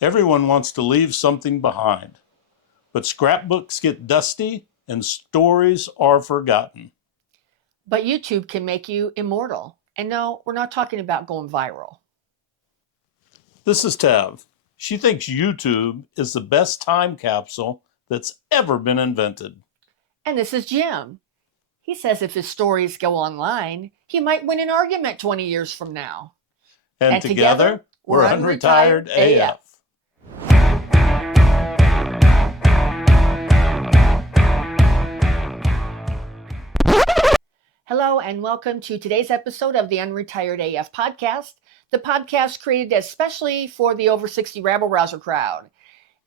Everyone wants to leave something behind, but scrapbooks get dusty and stories are forgotten. But YouTube can make you immortal. And no, we're not talking about going viral. This is Tav. She thinks YouTube is the best time capsule that's ever been invented. And this is Jim. He says if his stories go online, he might win an argument 20 years from now. And together, we're Unretired AF. Hello and welcome to today's episode of the Unretired AF podcast, the podcast created especially for the over 60 rabble rouser crowd.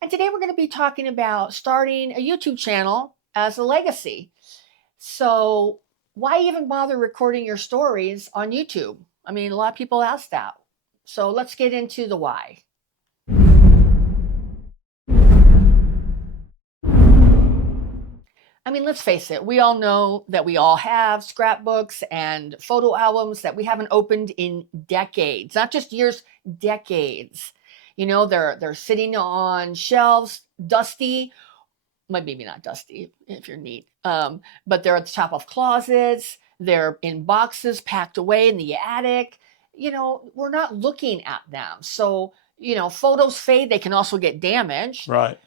And today we're going to be talking about starting a YouTube channel as a legacy. So why even bother recording your stories on YouTube? I mean, a lot of people ask that. So let's get into the why. I mean, let's face it, we all know that we all have scrapbooks and photo albums that we haven't opened in decades, not just years, decades. You know, they're sitting on shelves, dusty, maybe not dusty if you're neat, but they're at the top of closets, they're in boxes packed away in the attic. You know, we're not looking at them. So, you know, photos fade, they can also get damaged. Right.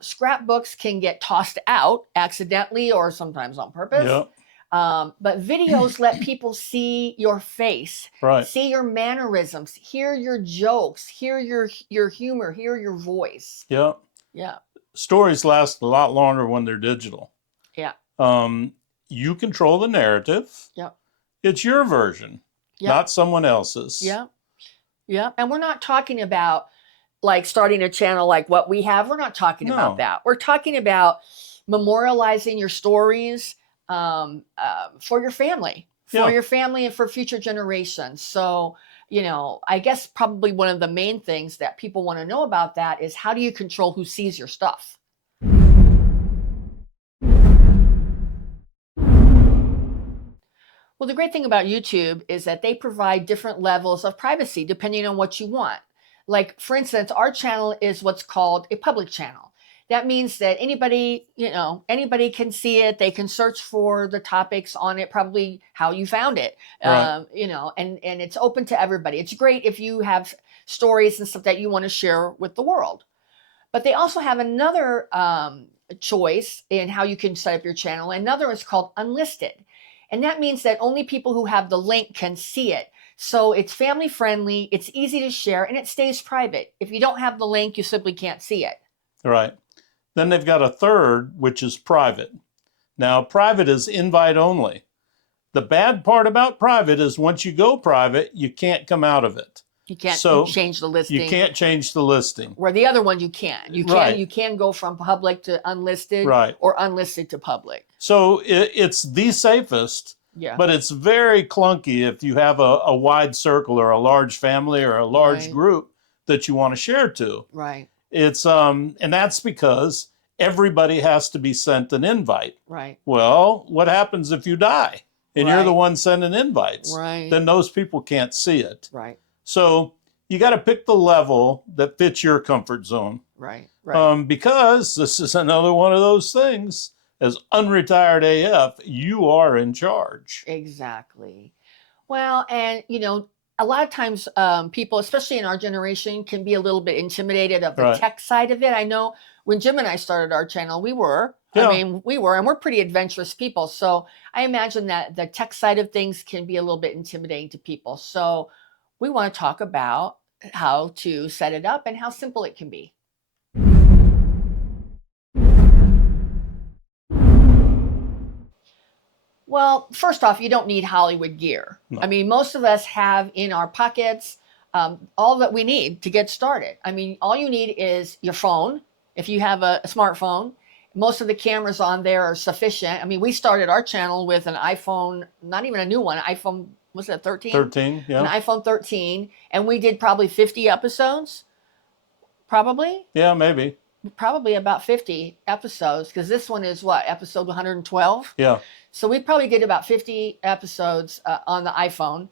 Scrapbooks can get tossed out accidentally or sometimes on purpose. Yep. But videos let people see your face, Right. see your mannerisms, hear your jokes, hear your humor, hear your voice. Yep. Yeah. Stories last a lot longer when they're digital. Yeah. You control the narrative. Yep. It's your version, Yep. not someone else's. Yeah. Yeah. And we're not talking about like starting a channel like what we have. We're not talking about that. We're talking about memorializing your stories for your family, your family and for future generations. So, you know, I guess probably one of the main things that people want to know about that is how do you control who sees your stuff? Well, the great thing about YouTube is that they provide different levels of privacy depending on what you want. Like, for instance, our channel is what's called a public channel. That means that anybody can see it. They can search for the topics on it, probably how you found it, Right. And it's open to everybody. It's great if you have stories and stuff that you want to share with the world. But they also have another choice in how you can set up your channel. Another is called unlisted. And that means that only people who have the link can see it. So it's family friendly, it's easy to share, and it stays private. If you don't have the link, you simply can't see it. Right. Then they've got a third, which is private. Now, private is invite only. The bad part about private is once you go private, you can't come out of it. You can't change the listing. You can't change the listing. Where the other one you can. You can go from public to unlisted, or unlisted to public. So it's the safest. Yeah. But it's very clunky if you have a wide circle or a large family or a large group that you want to share to. Right. It's and that's because everybody has to be sent an invite. Right. Well, what happens if you die and you're the one sending invites? Right. Then those people can't see it. Right. So you got to pick the level that fits your comfort zone. Right. Right. Because this is another one of those things. As Unretired AF, you are in charge. Exactly. Well, and you know, a lot of times people, especially in our generation, can be a little bit intimidated of the tech side of it. I know when Jim and I started our channel, we were, and we're pretty adventurous people. So I imagine that the tech side of things can be a little bit intimidating to people. So we want to talk about how to set it up and how simple it can be. Well, first off, you don't need Hollywood gear. No. I mean, most of us have in our pockets all that we need to get started. I mean, all you need is your phone. If you have a smartphone, most of the cameras on there are sufficient. I mean, we started our channel with an iPhone, not even a new one, iPhone, was it 13? 13, yeah. An iPhone 13, and we did probably 50 episodes, probably? Yeah, maybe. Probably about 50 episodes, because this one is what, episode 112? Yeah. So we probably did about 50 episodes on the iPhone.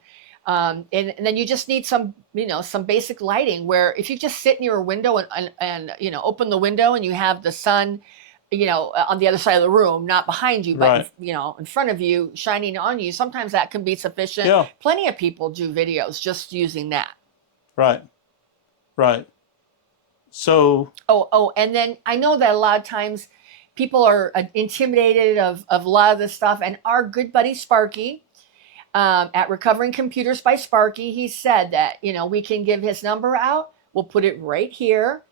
And then you just need some, some basic lighting where if you just sit near a window and open the window and you have the sun, on the other side of the room, not behind you, but, Right. in front of you, shining on you, sometimes that can be sufficient. Yeah. Plenty of people do videos just using that. Right. Right. So. And then I know that a lot of times people are intimidated of a lot of this stuff. And our good buddy Sparky, at Recovering Computers by Sparky, he said that, we can give his number out. We'll put it right here.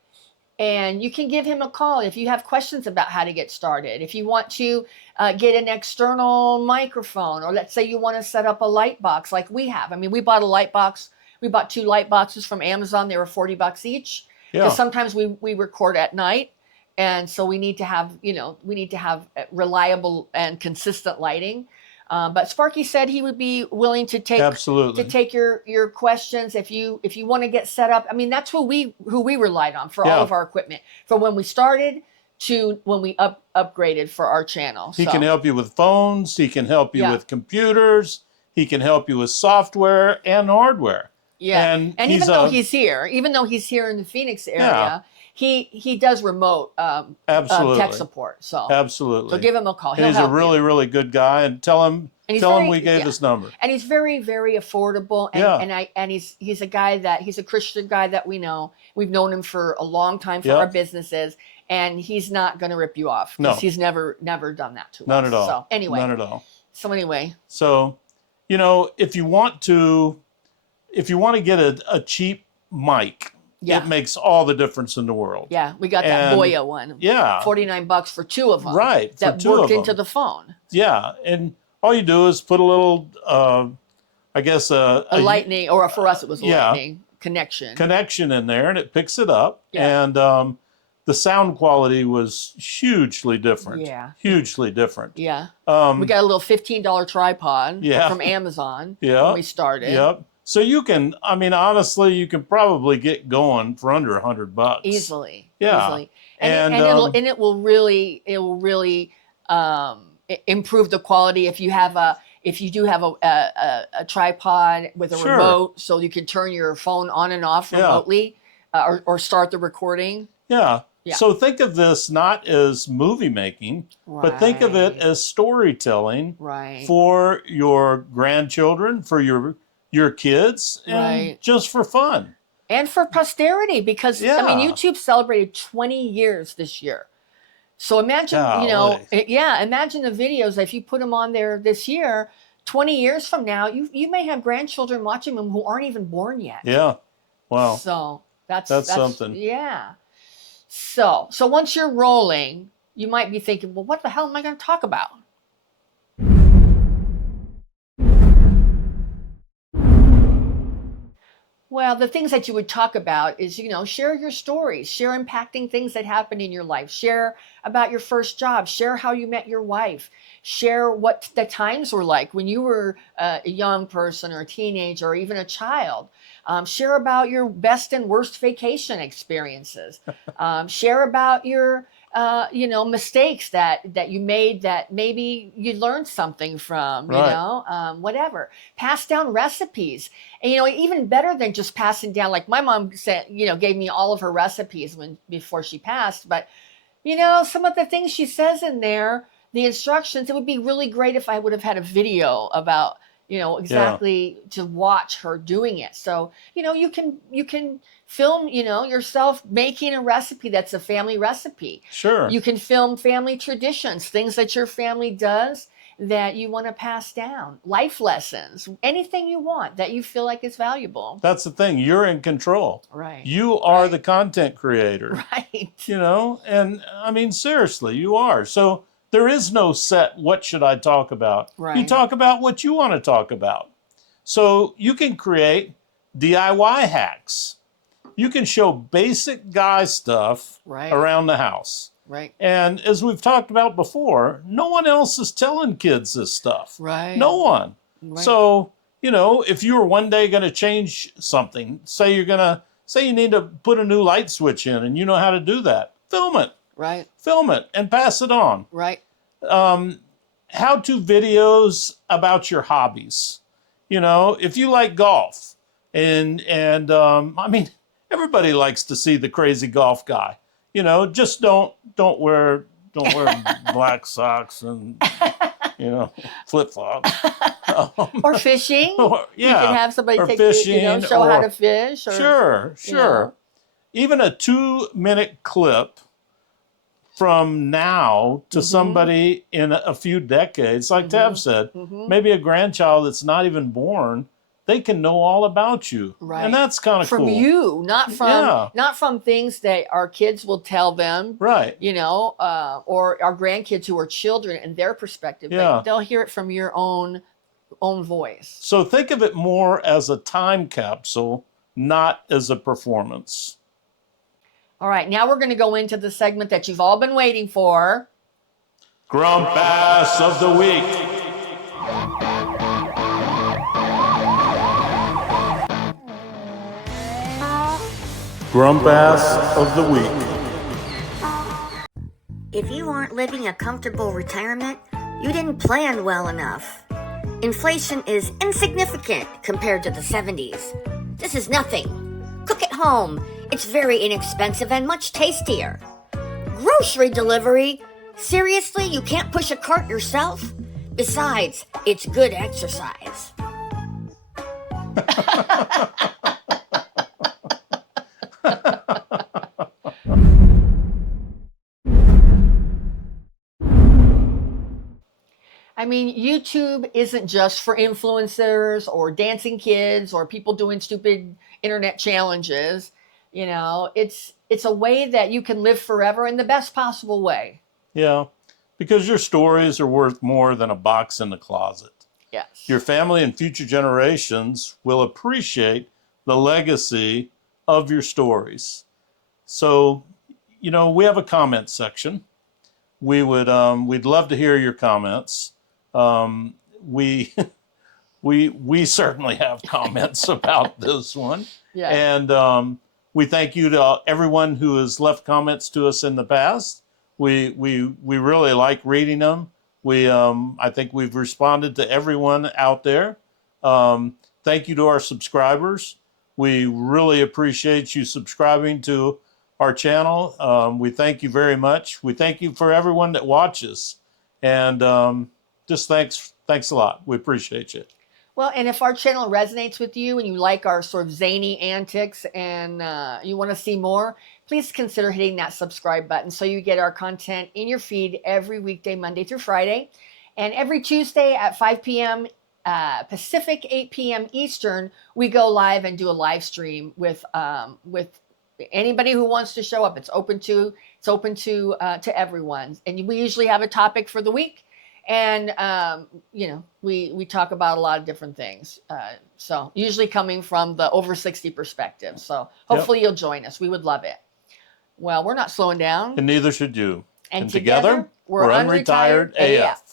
And you can give him a call if you have questions about how to get started. If you want to get an external microphone, or let's say you want to set up a light box like we have. I mean, we bought a light box. We bought 2 light boxes from Amazon. They were $40 each. Yeah. Because sometimes we record at night. And so we need to have, reliable and consistent lighting. But Sparky said he would be willing to take your questions if you want to get set up. I mean, that's who we relied on for all of our equipment, from when we started to when we upgraded for our channel. He can help you with phones. He can help you with computers. He can help you with software and hardware. Yeah, and even though he's here in the Phoenix area, he does remote tech support. So absolutely, so give him a call. He's a really really good guy, and tell him we gave his number. And he's very very affordable. And he's a guy he's a Christian guy that we know. We've known him for a long time for our businesses, and he's not going to rip you off. No, he's never done that to us. None at all. So anyway, none at all. So anyway, if you want to get a cheap mic. Yeah. It makes all the difference in the world. Yeah, we got that Boya one. Yeah. $49 for 2 of them. Right. That worked into the phone. Yeah. And all you do is put a little, I guess, a lightning, or for us it was a lightning connection in there, and it picks it up. Yeah. And the sound quality was hugely different. Yeah. Hugely different. Yeah. We got a little $15 tripod from Amazon when we started. Yep. So you can, honestly, you can probably get going for under $100 easily. Yeah, easily. And it will really improve the quality if you do have a tripod with a remote, so you can turn your phone on and off remotely, or start the recording. Yeah. So think of this not as movie making, but think of it as storytelling for your grandchildren, for your kids, and just for fun. And for posterity, because YouTube celebrated 20 years this year. So imagine, imagine the videos, if you put them on there this year, 20 years from now, you may have grandchildren watching them who aren't even born yet. Yeah. Wow. So that's something. Yeah. So once you're rolling, you might be thinking, well, what the hell am I going to talk about? Well, the things that you would talk about is, share your stories, share impacting things that happened in your life, share about your first job, share how you met your wife, share what the times were like when you were a young person or a teenager or even a child. Share about your best and worst vacation experiences. Share about your mistakes that you made that maybe you learned something from, whatever. Pass down recipes. And, even better than just passing down, like my mom said, gave me all of her recipes before she passed. But, some of the things she says in there, the instructions, it would be really great if I would have had a video about, exactly to watch her doing it. So, you can film, yourself making a recipe that's a family recipe. Sure. You can film family traditions, things that your family does that you want to pass down, life lessons, anything you want that you feel like is valuable. That's the thing. You're in control. Right. You are the content creator. Right. And seriously, you are. So there is no set, what should I talk about? Right. You talk about what you want to talk about. So you can create DIY hacks. You can show basic guy stuff around the house. Right. And as we've talked about before, no one else is telling kids this stuff. Right. No one. Right. So, if you were one day going to change something, say you need to put a new light switch in and you know how to do that, film it. Right. Film it and pass it on. Right. How-to videos about your hobbies. You know, if you like golf, and I mean, everybody likes to see the crazy golf guy. You know, just don't wear black socks and flip flops. Or fishing. Yeah, you can have somebody or take fishing, show how to fish. Or, sure. Even a 2-minute clip from now to somebody in a few decades, like Tab said, maybe a grandchild that's not even born, they can know all about you. Right. And that's kind of cool. From you, not from things that our kids will tell them. Right. Or our grandkids who are children and their perspective. Yeah. But they'll hear it from your own voice. So think of it more as a time capsule, not as a performance. All right, now we're going to go into the segment that you've all been waiting for. Grumpass of the Week. Grumpass of the Week. If you aren't living a comfortable retirement, you didn't plan well enough. Inflation is insignificant compared to the 70s. This is nothing. Cook at home. It's very inexpensive and much tastier. Grocery delivery? Seriously, you can't push a cart yourself? Besides, it's good exercise. I mean, YouTube isn't just for influencers or dancing kids or people doing stupid internet challenges. It's a way that you can live forever in the best possible way. Yeah, because your stories are worth more than a box in the closet. Yes. Your family and future generations will appreciate the legacy of your stories. So, we have a comment section. We'd love to hear your comments. We certainly have comments about this one. Yeah. And we thank you to everyone who has left comments to us in the past. We really like reading them. I think we've responded to everyone out there. Thank you to our subscribers. We really appreciate you subscribing to our channel. We thank you very much. We thank you for everyone that watches. And just thanks a lot. We appreciate you. Well, and if our channel resonates with you and you like our sort of zany antics and you want to see more, please consider hitting that subscribe button so you get our content in your feed every weekday, Monday through Friday. And every Tuesday at 5 p.m. Pacific, 8 p.m. Eastern, we go live and do a live stream with anybody who wants to show up. It's open to everyone. And we usually have a topic for the week. And, we talk about a lot of different things. So usually coming from the over 60 perspective. So hopefully you'll join us. We would love it. Well, we're not slowing down. And neither should you. And together we're Unretired AF.